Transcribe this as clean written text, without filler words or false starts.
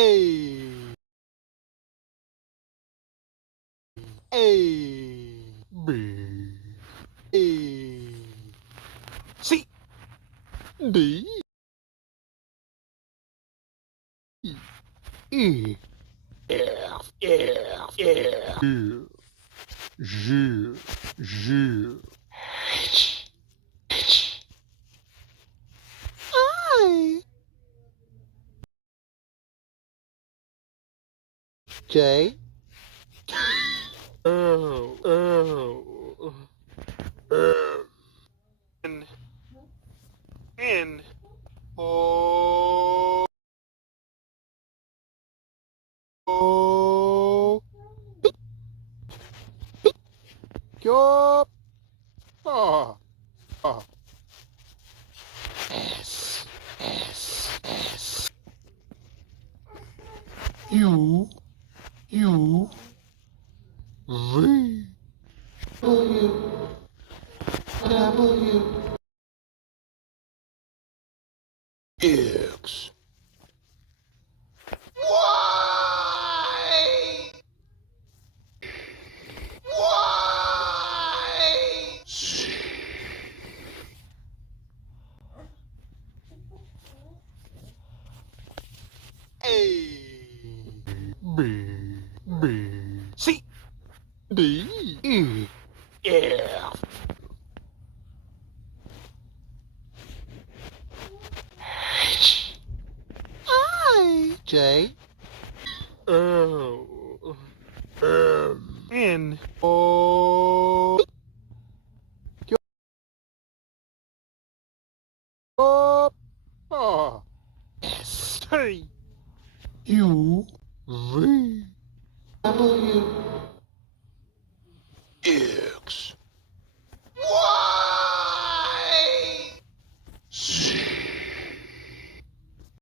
A B A C D E F G H I J N O Q R S U V W X Y Z A B C D E F H I J O N O Q R S T U V W X